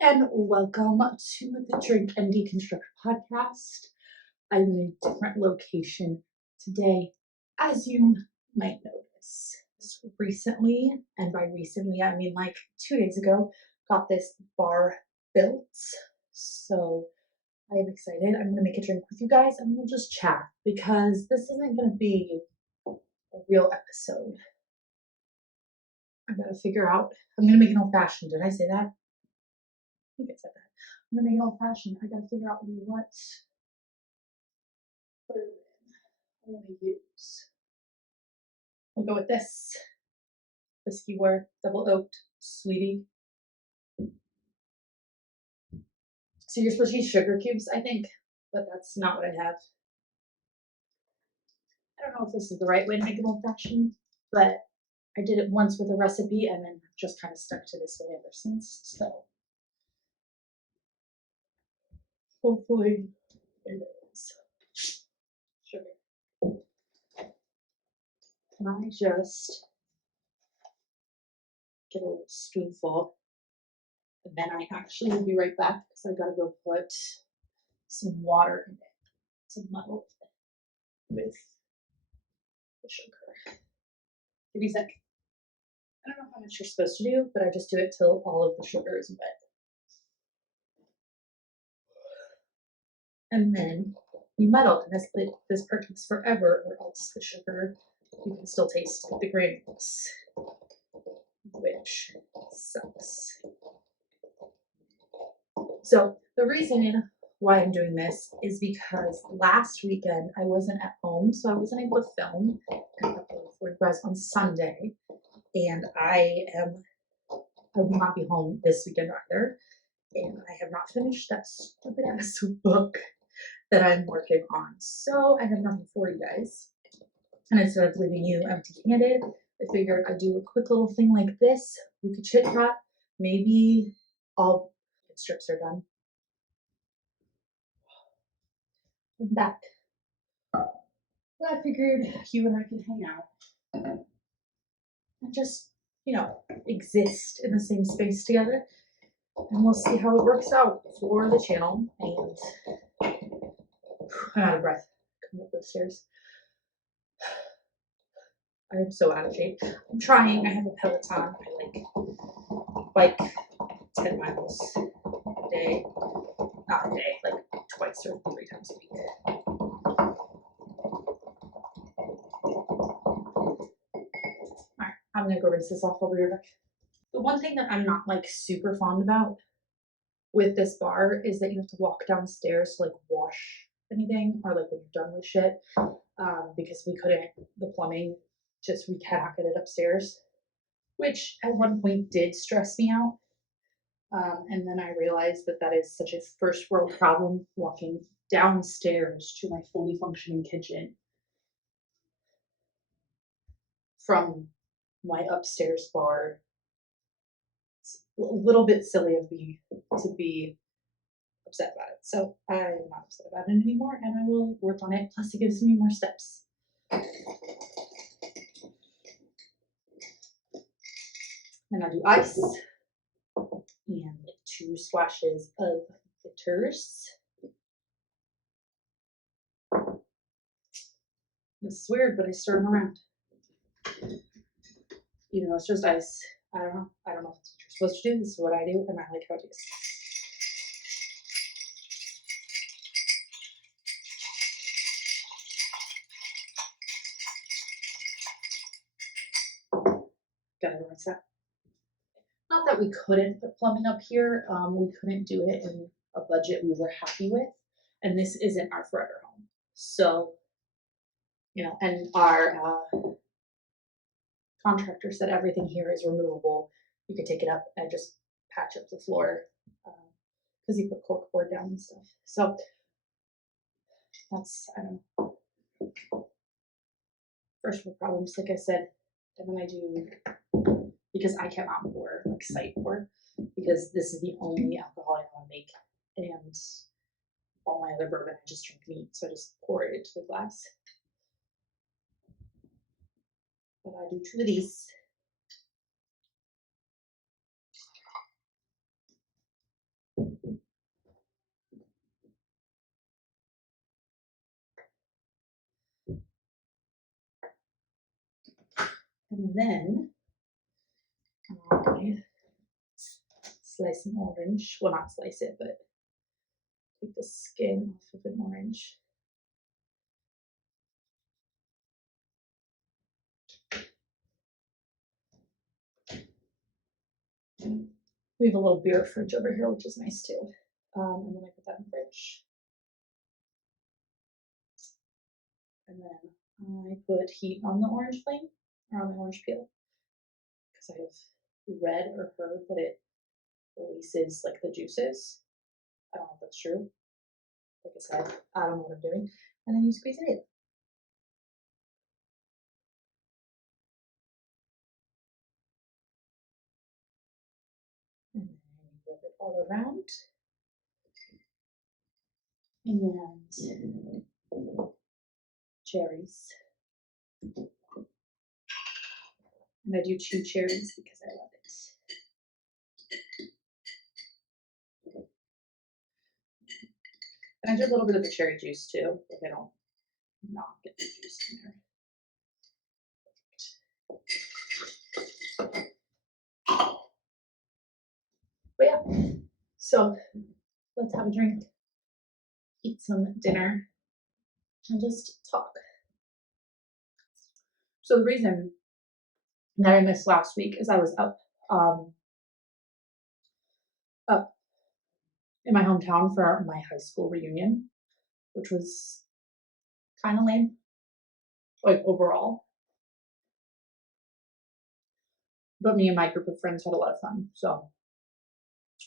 And welcome to the Drink and Deconstruct podcast. I'm in a different location today, as you might notice. Recently, and by recently I mean like 2 days ago, got this bar built. So I am excited. I'm gonna make a drink with you guys and we'll just chat because this isn't gonna be a real episode. I gotta figure out. I'm gonna make an old fashioned. Did I say that? I think I said that. I'm gonna make an old fashioned. I gotta figure out what bourbon I want to use. We'll go with this whiskey ware double oaked sweetie. So you're supposed to use sugar cubes, I think, but that's not what I have. I don't know if this is the right way to make an old fashioned, but I did it once with a recipe and then just kind of stuck to this way ever since. So hopefully it is. Sugar. Can I just get a little spoonful? And then I actually will be right back because I gotta go put some water in it to muddle it with the sugar. Give me a sec. I don't know how much you're supposed to do, but I just do it till all of the sugar is wet. And then you muddle, and this part takes forever, or else the sugar, you can still taste the granules, which sucks. So the reason why I'm doing this is because last weekend I wasn't at home, so I wasn't able to film and upload for you guys on Sunday, and I will not be home this weekend either, and I have not finished that stupid ass book that I'm working on, so I have nothing for you guys. And instead of leaving you empty-handed, I figured I'd do a quick little thing like this. We could chit chat. Maybe all strips are done. I'm back. But I figured you and I could hang out and just, exist in the same space together. And we'll see how it works out for the channel. And I'm out of breath coming up those stairs. I am so out of shape. I'm trying. I have a Peloton. I bike 10 miles a day. Not a day, like twice or 3 times a week. Alright, I'm gonna go rinse this off. I'll be right back. The one thing that I'm not like super fond about with this bar is that you have to walk downstairs to like wash anything or like when you're done with shit. Because we couldn't, the plumbing, we cannot get it upstairs, which at one point did stress me out. And then I realized that is such a first world problem, walking downstairs to my fully functioning kitchen from my upstairs bar. It's a little bit silly of me to be upset about it. So I'm not upset about it anymore, and I will work on it. Plus, it gives me more steps. And I'll do ice and 2 splashes of bitters. This is weird, but I stir them around. Even though it's just ice. I don't know. I don't know if it's what you're supposed to do. This is what I do, and I like how it tastes. Gotta rinse that. Not that we couldn't put plumbing up here. We couldn't do it in a budget we were happy with, and this isn't our forever home. So, and our contractor said everything here is removable. You could take it up and just patch up the floor because you put corkboard down and stuff. So that's, I don't know. First world problems, like I said, and then I do, because I cannot pour like sight pour, because this is the only alcohol I want to make, and all my other bourbon I just drink neat, so I just pour it into the glass. But I do 2 of these. And then I slice an orange. Well, not slice it, but take the skin off of an orange. We have a little beer fridge over here, which is nice too. And then I put that in the fridge. And then I put heat on the orange flame, or on the orange peel, because I have read or heard that it releases like the juices. I don't know if that's true. Like I said, I don't know what I'm doing. And then you squeeze it in. And then rub it all around. And cherries. And I do chew cherries because I love it. And I do a little bit of the cherry juice too, if I don't not get the juice in there. But yeah, so let's have a drink, eat some dinner, and just talk. So the reason that I missed last week is I was up in my hometown for my high school reunion, which was kind of lame, like overall. But me and my group of friends had a lot of fun. So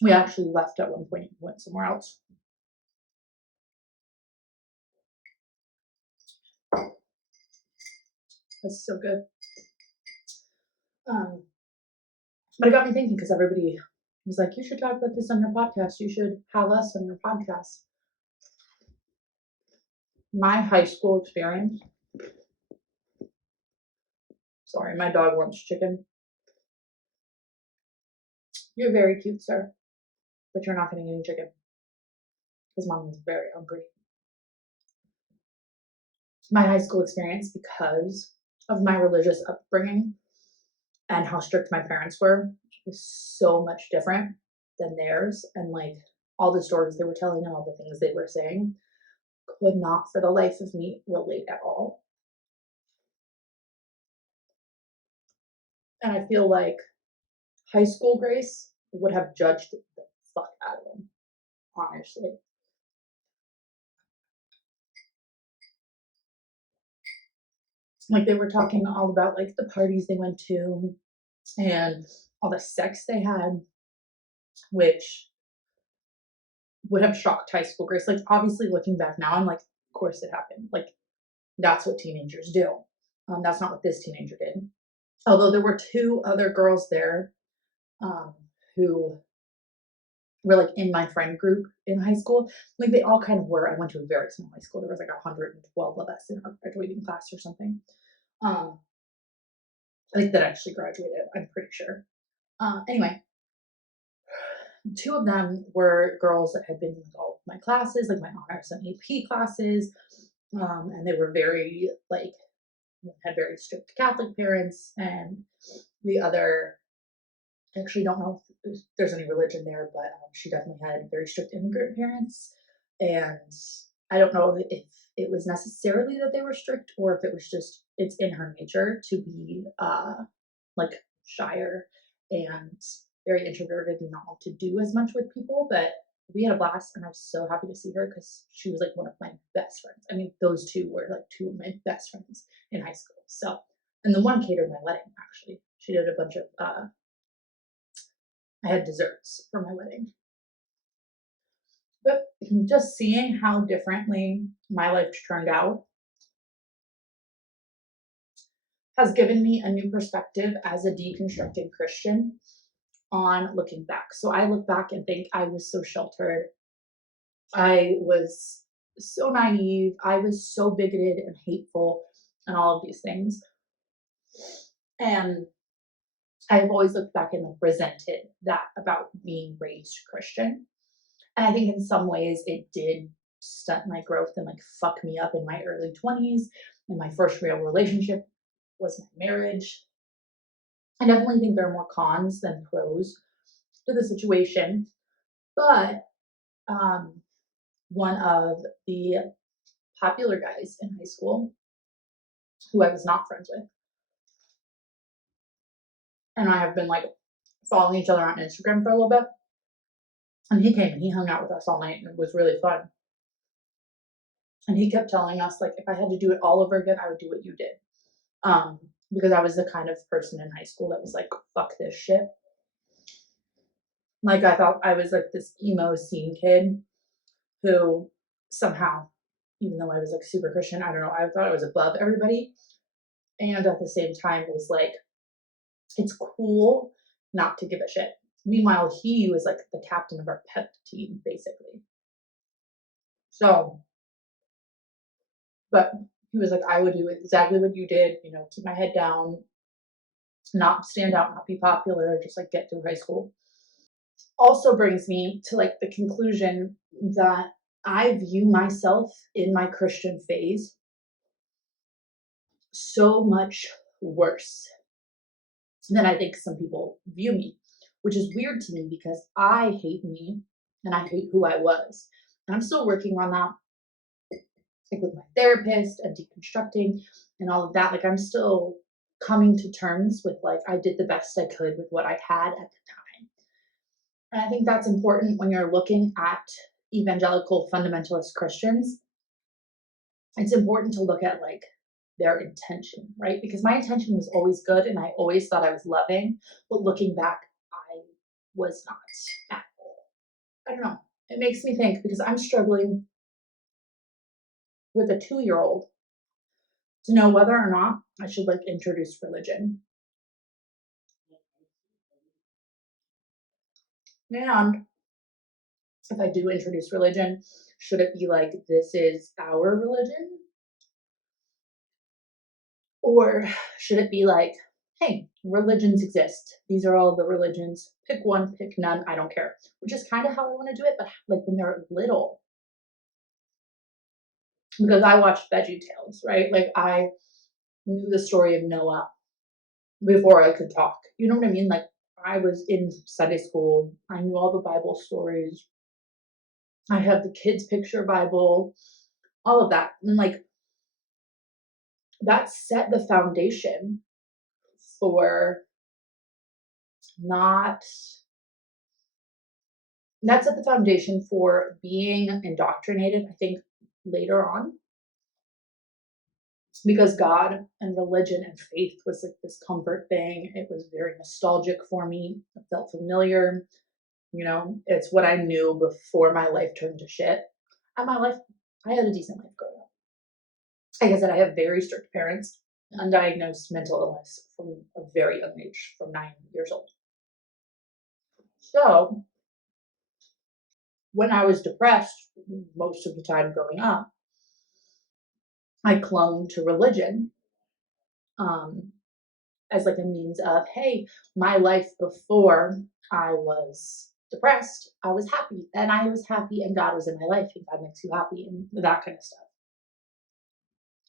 we actually left at one point and went somewhere else. That's so good. But it got me thinking because everybody was like, you should talk about this on your podcast. You should have us on your podcast. My high school experience. Sorry, my dog wants chicken. You're very cute, sir, but you're not getting any chicken because mom was very hungry. My high school experience, because of my religious upbringing and how strict my parents were, was so much different than theirs. And like all the stories they were telling and all the things they were saying could not for the life of me relate at all. And I feel like high school Grace would have judged the fuck out of them, honestly. Like they were talking all about like the parties they went to and all the sex they had, which would have shocked high school Grace. Like obviously looking back now, I'm like, of course it happened. Like that's what teenagers do. That's not what this teenager did. Although there were two other girls there who were like in my friend group in high school. Like they all kind of were. I went to a very small high school. There was like 112 of us in our graduating class or something. Like that actually graduated, I'm pretty sure. Anyway, two of them were girls that had been in like all of my classes, like my honors and AP classes. And they were very like had very strict Catholic parents, and the other I actually don't know if there's any religion there, but she definitely had very strict immigrant parents. And I don't know if it was necessarily that they were strict or if it was just it's in her nature to be like shyer and very introverted and not want to do as much with people. But we had a blast, and I was so happy to see her because she was like one of my best friends. I mean, those two were like two of my best friends in high school. So, and the one catered my wedding actually. She did a bunch of I had desserts for my wedding. But just seeing how differently my life turned out has given me a new perspective as a deconstructed Christian on looking back. So I look back and think I was so sheltered. I was so naive. I was so bigoted and hateful and all of these things. And I've always looked back and like resented that about being raised Christian. And I think in some ways it did stunt my growth and like fuck me up in my early 20s. And my first real relationship was my marriage. I definitely think there are more cons than pros to the situation. But um, one of the popular guys in high school who I was not friends with, and I have been like following each other on Instagram for a little bit. And he came and he hung out with us all night and it was really fun. And he kept telling us, like, if I had to do it all over again, I would do what you did. Um, because I was the kind of person in high school that was like, fuck this shit. Like, I thought I was like this emo scene kid who somehow, even though I was like super Christian, I don't know, I thought I was above everybody. And at the same time, it was like, it's cool not to give a shit. Meanwhile, he was like the captain of our pep team, basically. So, but he was like, I would do exactly what you did, you know, keep my head down, not stand out, not be popular, just like get through high school. Also brings me to like the conclusion that I view myself in my Christian phase so much worse than I think some people view me, which is weird to me because I hate me and I hate who I was. And I'm still working on that, like with my therapist and deconstructing and all of that. Like I'm still coming to terms with like I did the best I could with what I had at the time. And I think that's important when you're looking at evangelical fundamentalist Christians. It's important to look at like their intention, right? Because my intention was always good and I always thought I was loving, but looking back, I was not at all. I don't know. It makes me think because I'm struggling with a 2-year old to know whether or not I should like introduce religion. And if I do introduce religion, should it be like this is our religion? Or should it be like, hey, religions exist. These are all the religions. Pick one, pick none. I don't care. Which is kind of how I want to do it, but like when they're little. Because I watched Veggie Tales, right? Like I knew the story of Noah before I could talk. You know what I mean? Like I was in Sunday school. I knew all the Bible stories. I have the kids' picture Bible, all of that. And like that set the foundation for not that set the foundation for being indoctrinated, I think, later on. Because God and religion and faith was like this comfort thing. It was very nostalgic for me. It felt familiar. You know, it's what I knew before my life turned to shit. And my life, I had a decent life growing up. Like I said, I have very strict parents, undiagnosed mental illness from a very young age, from 9 years old. So when I was depressed most of the time growing up, I clung to religion um, as like a means of, hey, my life before I was depressed, I was happy and I was happy and God was in my life and God makes you happy and that kind of stuff.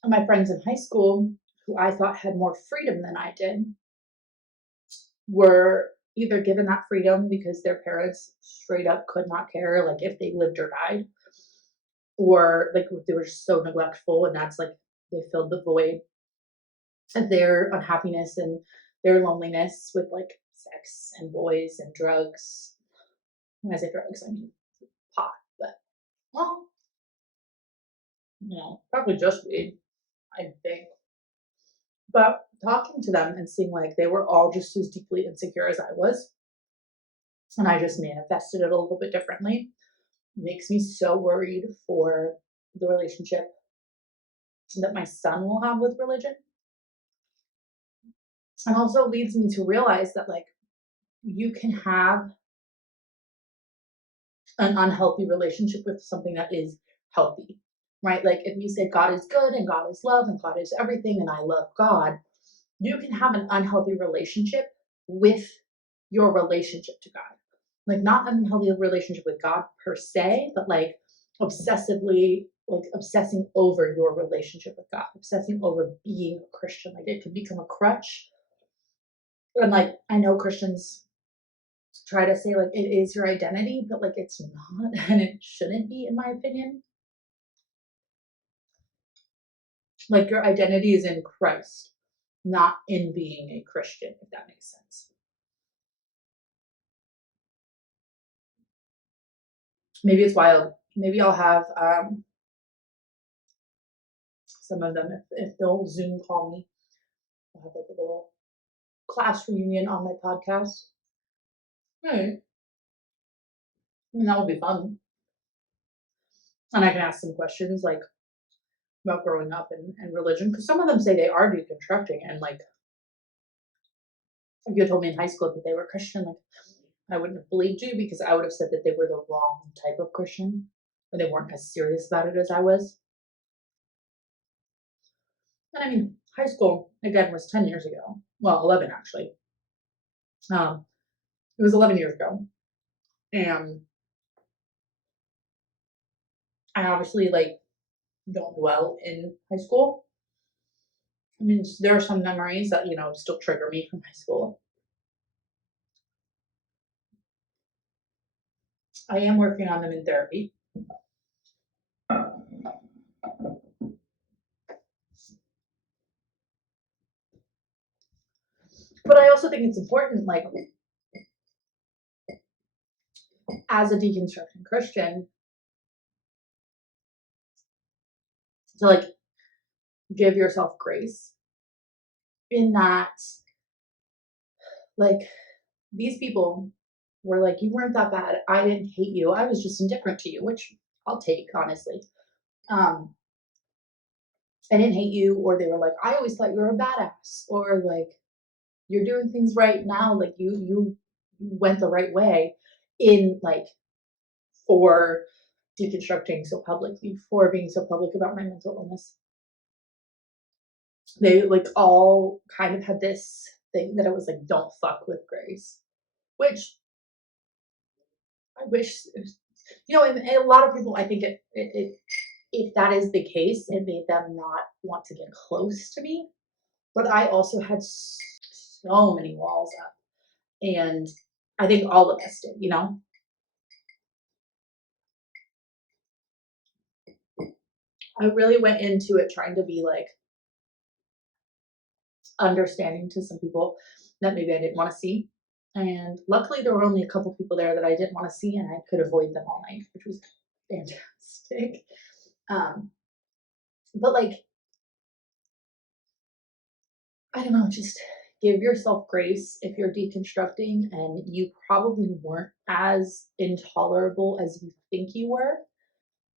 And my friends in high school, who I thought had more freedom than I did, were either given that freedom because their parents straight up could not care, like if they lived or died, or like they were just so neglectful and that's like they filled the void of their unhappiness and their loneliness with like sex and boys and drugs. When I say drugs, I mean pot, but well, you know, probably just weed, I think. But talking to them and seeing like they were all just as deeply insecure as I was, and I just manifested it a little bit differently, makes me so worried for the relationship that my son will have with religion. And also leads me to realize that like you can have an unhealthy relationship with something that is healthy, right? Like if you say God is good and God is love and God is everything and I love God, you can have an unhealthy relationship with your relationship to God. like not an unhealthy relationship with God per se, but like obsessively, like obsessing over your relationship with God, obsessing over being a Christian. Like it could become a crutch. And like I know Christians try to say like it is your identity, but like it's not, and it shouldn't be, in my opinion. Like your identity is in Christ, not in being a Christian, if that makes sense. Maybe it's wild. Maybe I'll have some of them if they'll Zoom call me. I'll have like a little class reunion on my podcast. Hey, I mean, that would be fun. And I can ask some questions like about growing up and religion, because some of them say they are deconstructing. And like, if you had told me in high school that they were Christian, like, I wouldn't have believed you because I would have said that they were the wrong type of Christian, or they weren't as serious about it as I was. And I mean, high school, again, was 10 years ago. Well, 11 actually. It was 11 years ago. And I obviously like don't dwell in high school. I mean, there are some memories that, still trigger me from high school. I am working on them in therapy. But I also think it's important, like, as a deconstruction Christian, to like give yourself grace in that, like, these people were like, you weren't that bad. I didn't hate you. I was just indifferent to you, which I'll take, honestly. Um, I didn't hate you, or they were like, I always thought you were a badass, or like, you're doing things right now, like you went the right way in like for deconstructing so publicly, for being so public about my mental illness. They like all kind of had this thing that it was like, don't fuck with Grace, which I wish, and a lot of people, I think if that is the case, it made them not want to get close to me. But I also had so many walls up, and I think all of us did. I really went into it trying to be like understanding to some people that maybe I didn't want to see. And luckily, there were only a couple people there that I didn't want to see, and I could avoid them all night, which was fantastic. But like, I don't know, just give yourself grace if you're deconstructing and you probably weren't as intolerable as you think you were.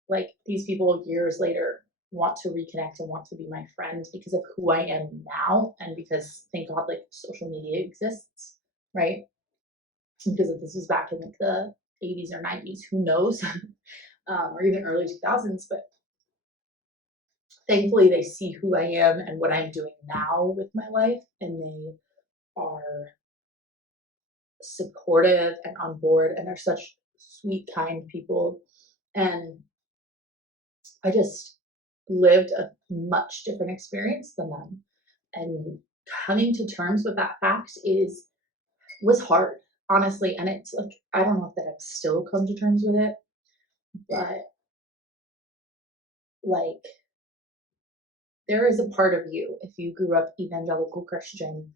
Like, these people years later want to reconnect and want to be my friend because of who I am now, and because, thank God, like social media exists, right? Because if this was back in like the 80s or 90s, who knows? Or even early 2000s. But thankfully, they see who I am and what I'm doing now with my life, and they are supportive and on board, and they're such sweet, kind people. And I just lived a much different experience than them. And coming to terms with that fact was hard, honestly. And it's like, I don't know if that I've still come to terms with it, but like, there is a part of you, if you grew up evangelical Christian,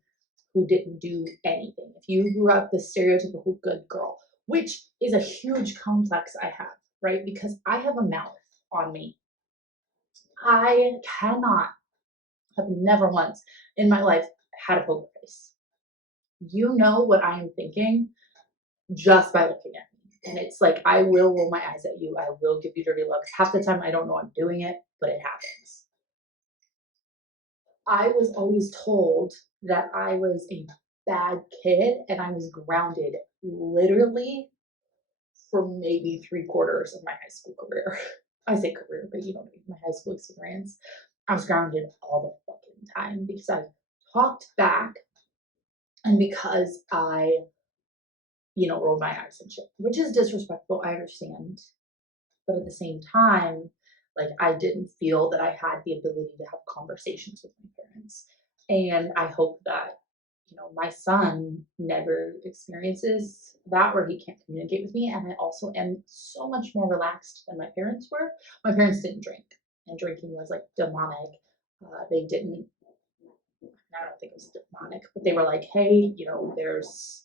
who didn't do anything. If you grew up the stereotypical good girl, which is a huge complex I have, right? Because I have a mouth on me. I have never once in my life had a poker face. You know what I am thinking just by looking at me. And it's like, I will roll my eyes at you. I will give you dirty looks. Half the time, I don't know I'm doing it, but it happens. I was always told that I was a bad kid and I was grounded literally for maybe 3/4 of my high school career. I say career, but my high school experience. I was grounded all the fucking time because I talked back, and because I, rolled my eyes and shit, which is disrespectful. I understand. But at the same time, like I didn't feel that I had the ability to have conversations with my parents. And I hope that, my son never experiences that where he can't communicate with me. And I also am so much more relaxed than my parents were. My parents didn't drink, and drinking was like demonic. They didn't, I don't think it was demonic, but they were like, hey, there's,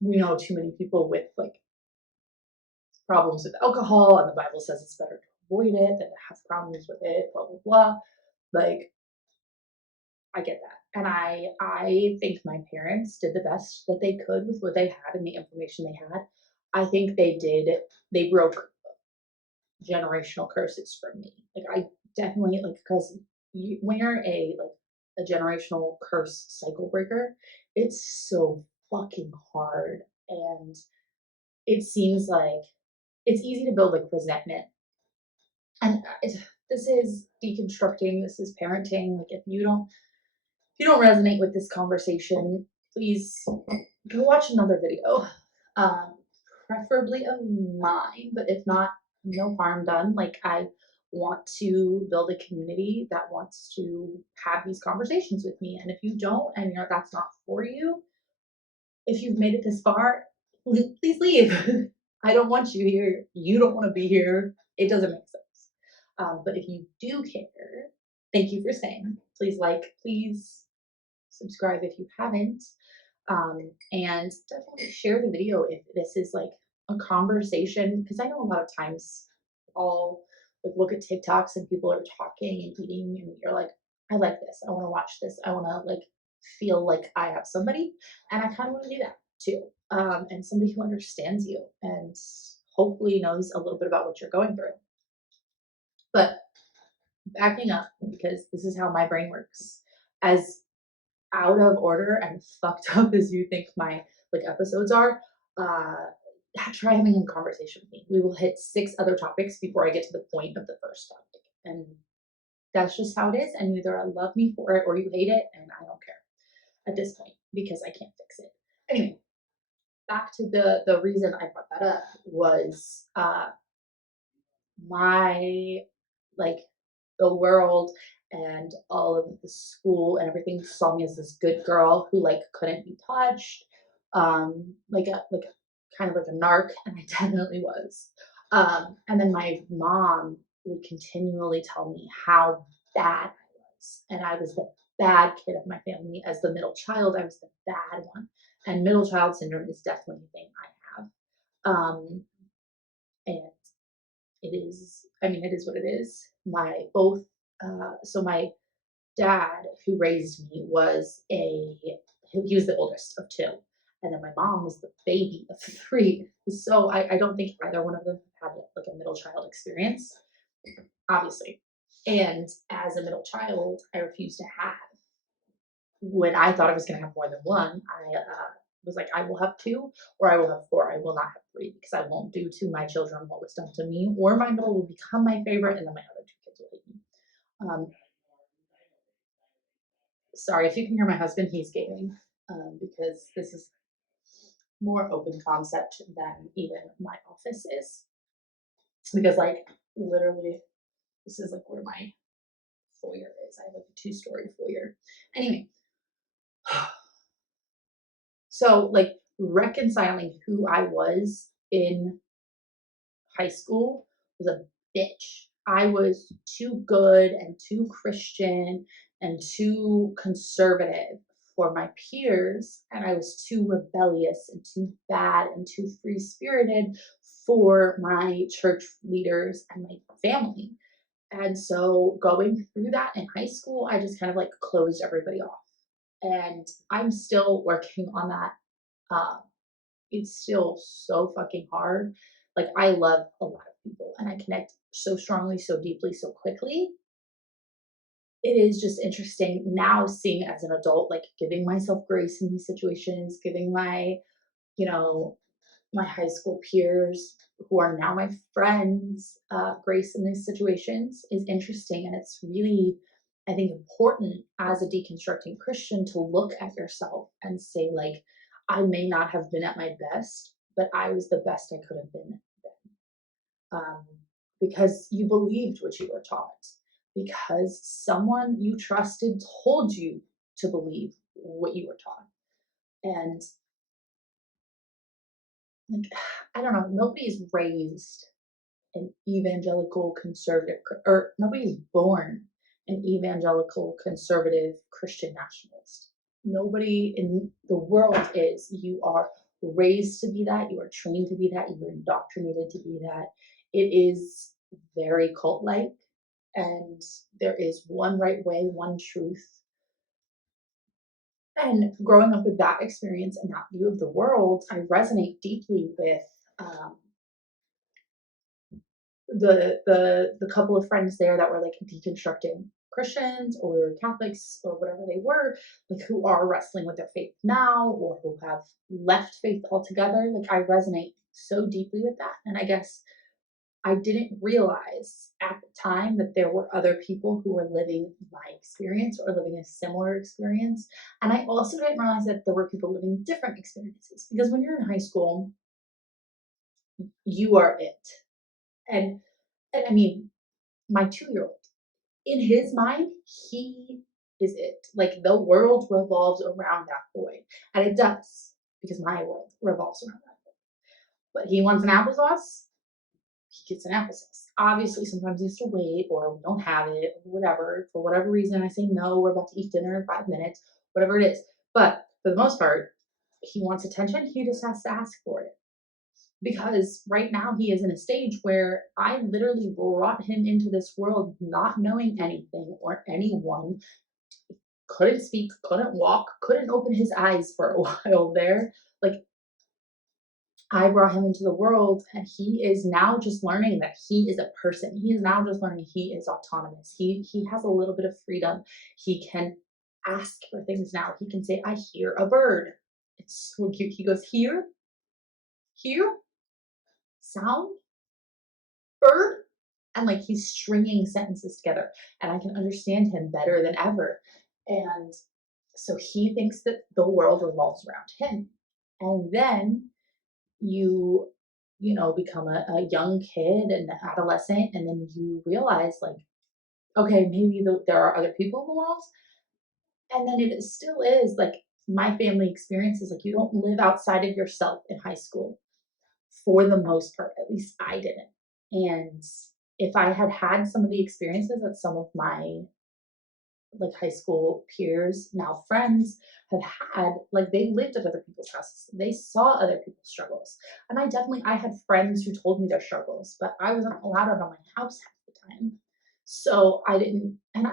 we know too many people with like problems with alcohol, and the Bible says it's better to avoid it than to have problems with it, blah blah blah. Like, I get that. And I think my parents did the best that they could with what they had and the information they had. I think they broke generational curses from me. Like I definitely like, because when you're a generational curse cycle breaker, it's so fucking hard. And it seems like it's easy to build like resentment. And this is deconstructing, this is parenting. Like if you don't resonate with this conversation, please go watch another video, um, preferably of mine. But if not, no harm done. Like I want to build a community that wants to have these conversations with me. And if you don't, and that's not for you, if you've made it this far, please leave. I don't want you here. You don't want to be here. It doesn't make sense. But if you do care, thank you for staying. Please please subscribe if you haven't. And definitely share the video if this is like a conversation, because I know a lot of times I'll like look at TikToks and people are talking and eating, and you're like, I like this. I want to watch this. I want to like feel like I have somebody, and I kind of want to do that too. And somebody who understands you and hopefully knows a little bit about what you're going through. But backing up, because this is how my brain works. As out of order and fucked up as you think my like episodes are, try having a conversation with me. We will hit 6 other topics before I get to the point of the first topic. And that's just how it is. And either I love me for it or you hate it, and I don't care at this point because I can't fix it. Anyway, back to the reason I brought that up was my like the world and all of the school and everything saw me as this good girl who like couldn't be touched, like kind of like a narc, and I definitely was. And then my mom would continually tell me how bad I was, and I was the bad kid of my family. As the middle child, I was the bad one, and middle child syndrome is definitely a thing I have. And it is what it is. So my dad, who raised me, he was the oldest of 2, and then my mom was the baby of 3. So I don't think either one of them had like a middle child experience, obviously. And as a middle child, I refused to have. When I thought I was going to have more than one, I was like, I will have 2, or I will have 4. I will not have 3, because I won't do to my children what was done to me, or my middle will become my favorite, and then my other 2 kids will hate me. Sorry if you can hear my husband, he's gaming, because this is more open concept than even my office is. Because like literally, this is like where my foyer is. I have like a 2-story foyer. Anyway, so like reconciling who I was in high school was a bitch. I was too good and too Christian and too conservative for my peers, and I was too rebellious and too bad and too free spirited for my church leaders and my family. And so going through that in high school, I just kind of like closed everybody off. And I'm still working on that. Uh, it's still so fucking hard. Like I love a lot of people and I connect so strongly, so deeply, so quickly. It is just interesting now seeing as an adult, like giving myself grace in these situations, giving you know, my high school peers who are now my friends, grace in these situations is interesting. And it's really, I think, important as a deconstructing Christian to look at yourself and say, like, I may not have been at my best, but I was the best I could have been then. Because you believed what you were taught, because someone you trusted told you to believe what you were taught. And like, I don't know, nobody's raised an evangelical conservative, or nobody's born an evangelical conservative Christian nationalist. Nobody in the world is. You are raised to be that, you are trained to be that, you are indoctrinated to be that. It is very cult like, and there is one right way, one truth. And growing up with that experience and that view of the world, I resonate deeply with um, the couple of friends there that were like deconstructing Christians or Catholics or whatever they were, like who are wrestling with their faith now or who have left faith altogether. Like I resonate so deeply with that. And I guess I didn't realize at the time that there were other people who were living my experience or living a similar experience. And I also didn't realize that there were people living different experiences because when you're in high school, you are it. And and I mean, my 2-year-old, in his mind, he is it. Like the world revolves around that boy. And it does, because my world revolves around that boy. But he wants an applesauce, he gets an applesauce. Obviously, sometimes he has to wait or we don't have it or whatever. For whatever reason, I say no, we're about to eat dinner in 5 minutes, whatever it is. But for the most part, he wants attention, he just has to ask for it. Because right now he is in a stage where I literally brought him into this world not knowing anything or anyone, couldn't speak, couldn't walk, couldn't open his eyes for a while there. Like I brought him into the world and he is now just learning that he is a person. He is now just learning he is autonomous. He has a little bit of freedom. He can ask for things now. He can say, I hear a bird. It's so cute. He goes, here, sound, bird, and like he's stringing sentences together and I can understand him better than ever. And so he thinks that the world revolves around him. And then you become a young kid and adolescent, and then you realize like, okay, maybe there are other people in the world. And then it still is like my family experiences, like you don't live outside of yourself in high school for the most part. At least I didn't. And if I had had some of the experiences that some of my like high school peers, now friends, have had, like they lived at other people's houses. They saw other people's struggles. And I had friends who told me their struggles, but I wasn't allowed out of my house half the time. So I didn't, and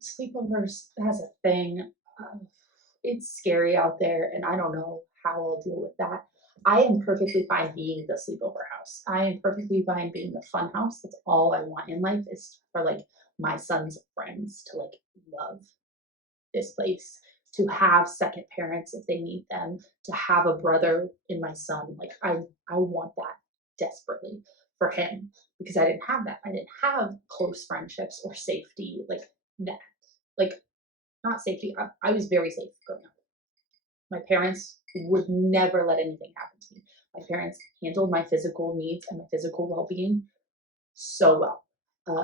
sleepovers, that's a thing. It's scary out there, and I don't know how I'll deal with that. I am perfectly fine being the sleepover house. I am perfectly fine being the fun house. That's all I want in life is for like my son's friends to like love this place, to have second parents if they need them, to have a brother in my son. Like I want that desperately for him because I didn't have that. I didn't have close friendships or safety like that. Like not safety. I was very safe growing up. My parents would never let anything happen to me. My parents handled my physical needs and my physical well-being so well.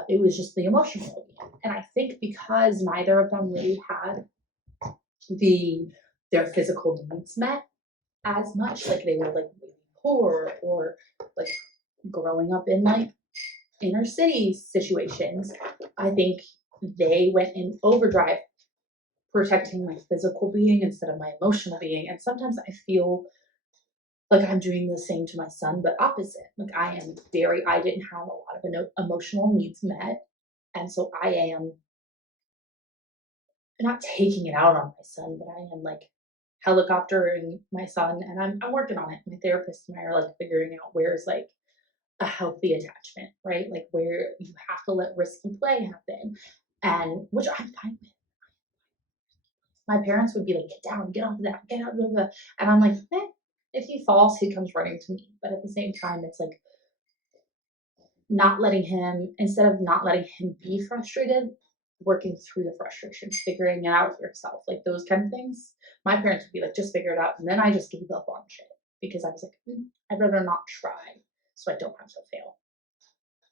It was just the emotional well-being. And I think because neither of them really had their physical needs met as much, like they were like really poor or like growing up in like inner city situations, I think they went in overdrive protecting my physical being instead of my emotional being. And sometimes I feel like I'm doing the same to my son, but opposite. Like I didn't have a lot of emotional needs met. And so I am not taking it out on my son, but I am like helicoptering my son and I'm working on it. My therapist and I are like figuring out where's like a healthy attachment, right? Like where you have to let risky play happen. And which I'm fine with. My parents would be like, get down, get off of that, get out of that. And I'm like, if he falls, he comes running to me. But at the same time, it's like not letting him, instead of not letting him be frustrated, working through the frustration, figuring it out yourself, like those kind of things. My parents would be like, just figure it out. And then I just gave up on shit because I was like, I'd rather not try so I don't have to fail.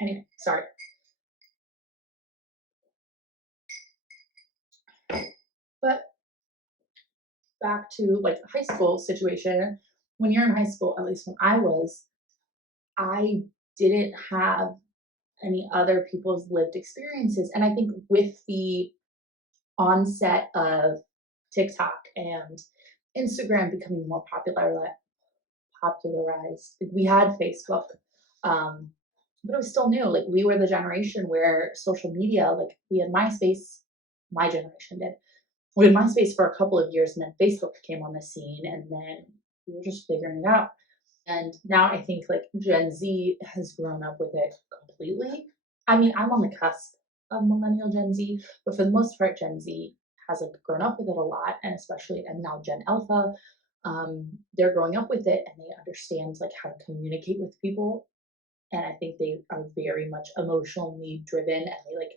Anyway, sorry. But back to like high school situation. When you're in high school, at least when I didn't have any other people's lived experiences. And I think with the onset of TikTok and Instagram becoming more popularized, like we had Facebook, um, but it was still new. Like we were the generation where social media, like we had MySpace, my generation did. We had MySpace for a couple of years, and then Facebook came on the scene, and then we were just figuring it out. And now I think like Gen Z has grown up with it completely. I mean, I'm on the cusp of millennial Gen Z, but for the most part, Gen Z has like grown up with it a lot, and especially and now Gen Alpha, they're growing up with it and they understand like how to communicate with people. And I think they are very much emotionally driven and they like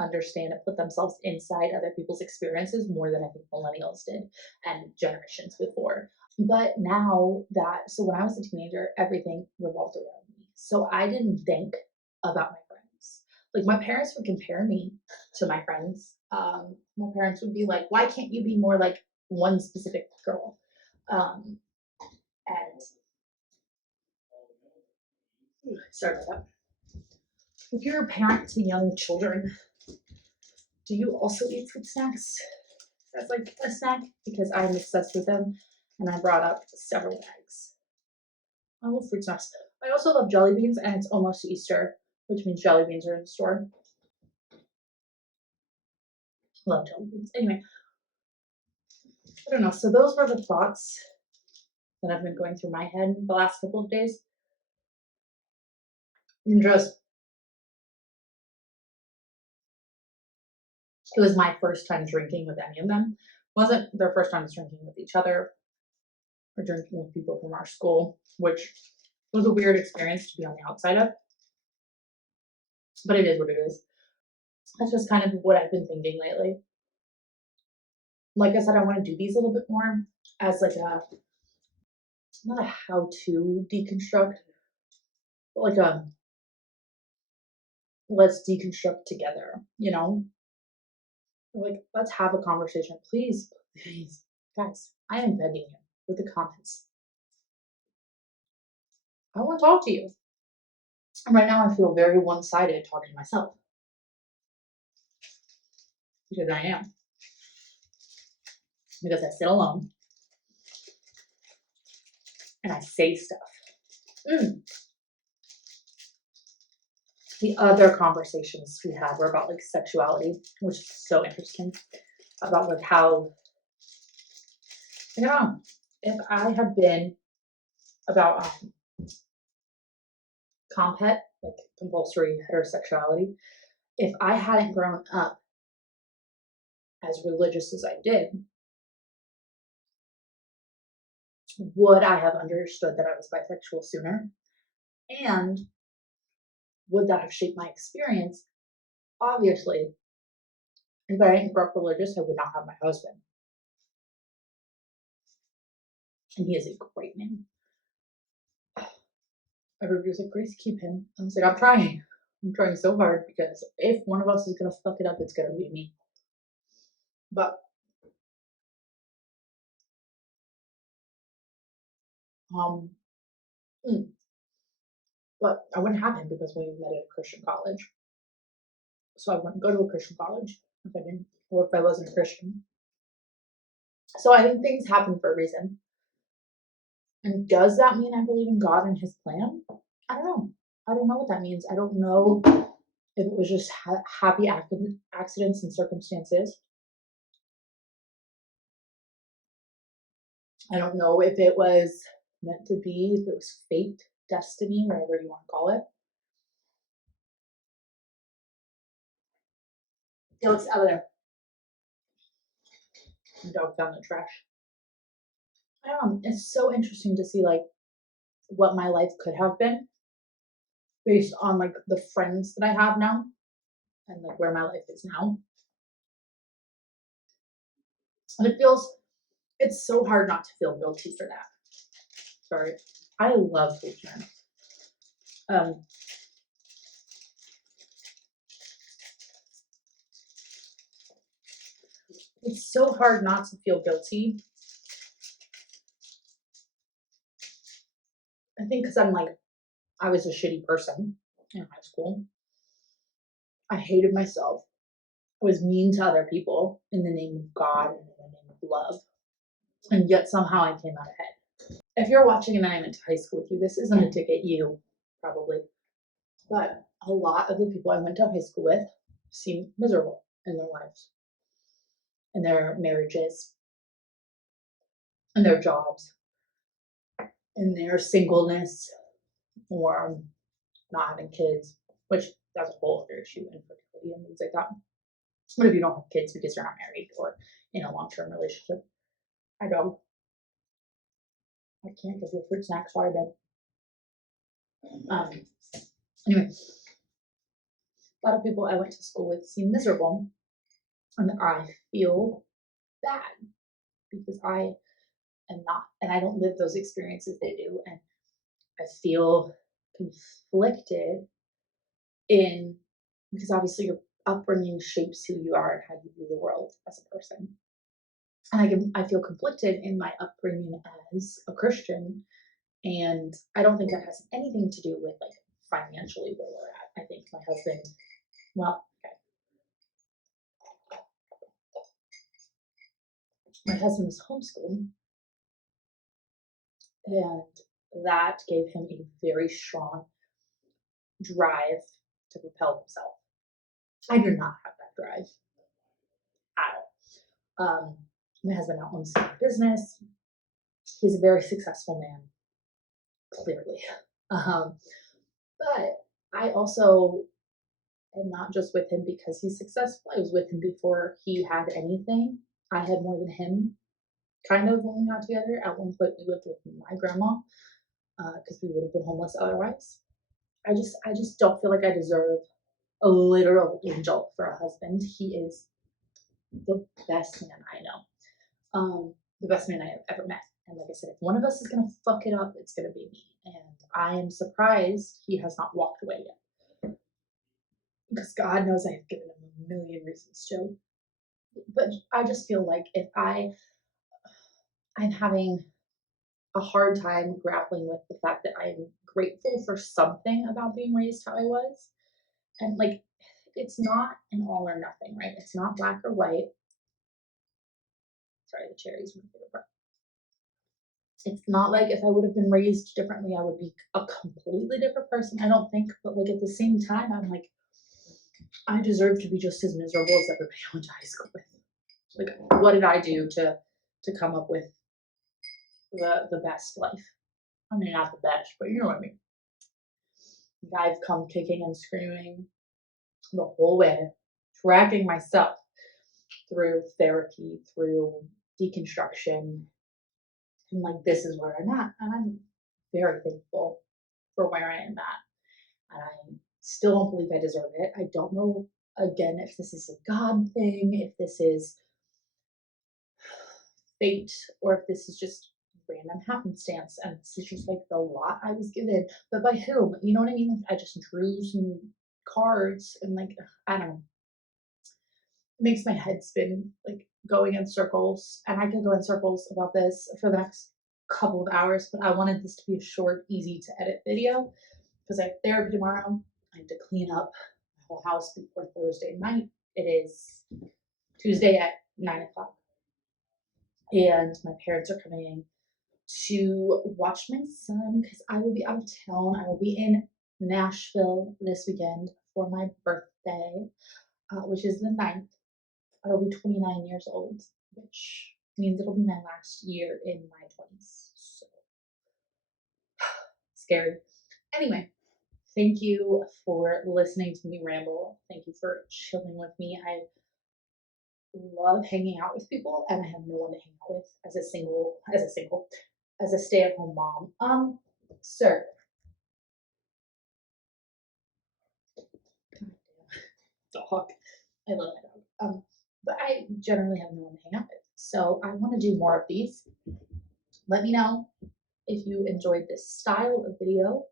understand and put themselves inside other people's experiences more than I think millennials did and generations before. But now that, so when I was a teenager, everything revolved around me. So I didn't think about my friends. Like my parents would compare me to my friends. My parents would be like, why can't you be more like one specific girl? And sorry about that. If you're a parent to young children, do you also eat fruit snacks as like a snack? Because I'm obsessed with them and I brought up several bags. I love fruit snacks. I also love jelly beans and it's almost Easter, which means jelly beans are in the store. I love jelly beans. Anyway, I don't know. So those were the thoughts that have been going through my head the last couple of days. And just, it was my first time drinking with any of them. It wasn't their first time drinking with each other or drinking with people from our school, which was a weird experience to be on the outside of. But it is what it is. That's just kind of what I've been thinking lately. Like I said, I want to do these a little bit more as like a not a how to deconstruct, but like a let's deconstruct together, you know? Like let's have a conversation. Please, please, guys, I am begging you with the comments. I want to talk to you. And right now I feel very one-sided talking to myself. Because I am. Because I sit alone and I say stuff. The other conversations we had were about like sexuality, which is so interesting. About like how, you know, if I had been about compet, like compulsory heterosexuality, if I hadn't grown up as religious as I did, would I have understood that I was bisexual sooner? And would that have shaped my experience? Obviously, if I didn't grow up religious, I would not have my husband. And he is a great man. Everybody's like, Grace, keep him. I was like, I'm trying. I'm trying so hard because if one of us is gonna fuck it up, it's gonna be me. But um, but I wouldn't have him because we met at a Christian college. So I wouldn't go to a Christian college if I didn't, or if I wasn't a Christian. So I think things happen for a reason. And does that mean I believe in God and His plan? I don't know. I don't know what that means. I don't know if it was just happy accidents and circumstances. I don't know if it was meant to be, if it was fate, destiny, whatever you want to call it. It looks out there. The dog found the trash. I don't know. It's so interesting to see like what my life could have been based on like the friends that I have now and like where my life is now. And it's so hard not to feel guilty for that. Sorry. I love food journals. It's so hard not to feel guilty. I think because I was a shitty person in high school. I hated myself. I was mean to other people in the name of God and in the name of love. And yet somehow I came out ahead. If you're watching and I went to high school with you, this isn't a dig at you, probably. But a lot of the people I went to high school with seem miserable in their lives, in their marriages, in their jobs, in their singleness, or not having kids, which that's a whole other issue, infertility and things like that. What if you don't have kids because you're not married or in a long-term relationship? I don't. I can't give you a fruit snack. Sorry, babe. Anyway, a lot of people I went to school with seem miserable, and I feel bad because I am not, and I don't live those experiences they do, and I feel conflicted in because obviously your upbringing shapes who you are and how you view the world as a person. And I feel conflicted in my upbringing as a Christian, and I don't think that has anything to do with financially where we're at. I think my husband, well, okay, my husband was homeschooled, and that gave him a very strong drive to propel himself. I do not have that drive at all. My husband now owns a business. He's a very successful man, clearly. But I also am not just with him because he's successful. I was with him before he had anything. I had more than him, kind of, when we got together. At one point, we lived with my grandma because we would have been homeless otherwise. I just don't feel like I deserve a literal angel for a husband. He is the best man I know, the best man I have ever met. And like I said, if one of us is gonna fuck it up, it's gonna be me. And I am surprised he has not walked away yet, because God knows I have given him a million reasons to. But I just feel like if I'm having a hard time grappling with the fact that I'm grateful for something about being raised how I was, and it's not an all or nothing, right? It's not black or white. Sorry, the cherries my favorite part. It's not like if I would have been raised differently, I would be a completely different person. I don't think, but at the same time, I'm like, I deserve to be just as miserable as everybody I went to high school with. What did I do to come up with the best life? I mean, not the best, but you know what I mean. I've come kicking and screaming the whole way, dragging myself through therapy, through deconstruction, and this is where I'm at, and I'm very thankful for where I am at. And I still don't believe I deserve it. I don't know, again, if this is a God thing, if this is fate, or if this is just random happenstance. And this is just the lot I was given. But by whom? You know what I mean? I just drew some cards and I don't know. It makes my head spin, going in circles. And I could go in circles about this for the next couple of hours, but I wanted this to be a short, easy to edit video because I have therapy tomorrow. I have to clean up my whole house before Thursday night. It is Tuesday at 9 o'clock. And my parents are coming to watch my son because I will be out of town. I will be in Nashville this weekend for my birthday, which is the 9th. I will be 29 years old, which means it'll be my last year in my 20s. So scary. Anyway, thank you for listening to me ramble. Thank you for chilling with me. I love hanging out with people, and I have no one to hang out with as a stay-at-home mom. Sir. Dog. I love my dog. But I generally have no one to hang out with. So I want to do more of these. Let me know if you enjoyed this style of video.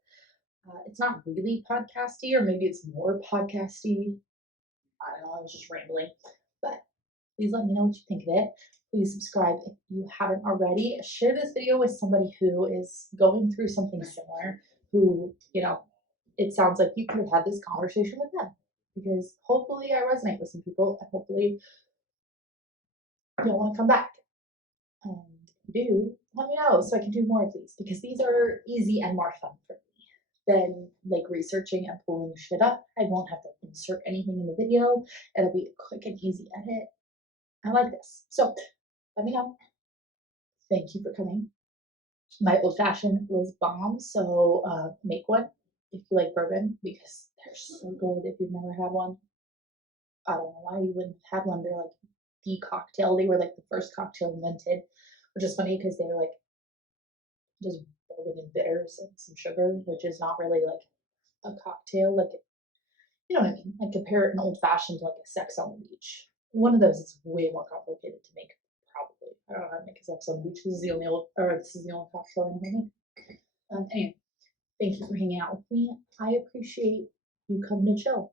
It's not really podcasty, or maybe it's more podcasty. I don't know, I was just rambling. But please let me know what you think of it. Please subscribe if you haven't already. Share this video with somebody who is going through something similar, who, it sounds like you could have had this conversation with them. Because hopefully I resonate with some people, and hopefully you'll want to come back. And if you do, let me know so I can do more of these, because these are easy and more fun for me than like researching and pulling shit up. I won't have to insert anything in the video. It'll be a quick and easy edit. I like this. So let me know. Thank you for coming. My old fashioned was bomb, so make one if you like bourbon, because they're so good if you've never had one. I don't know why you wouldn't have had one. They're like the cocktail. They were like the first cocktail invented, which is funny because they're like just bourbon and bitters and some sugar, which is not really like a cocktail. Like, you know what I mean? Like compare an old fashioned to like a sex on the beach. One of those is way more complicated to make. Probably. I don't know how to make a sex on the beach. This is the only cocktail I'm making. Anyway, thank you for hanging out with me. I appreciate you coming to chill.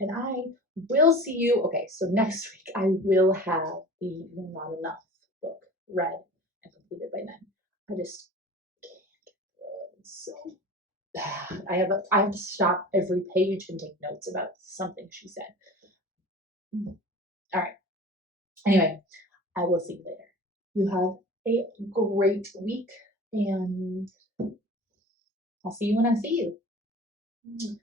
And I will see you. Okay, so next week I will have the You're Not Enough book read and completed by then. I just can't get through it. It's so bad. I have to stop every page and take notes about something she said. All right. Anyway, I will see you later. You have a great week, and I'll see you when I see you.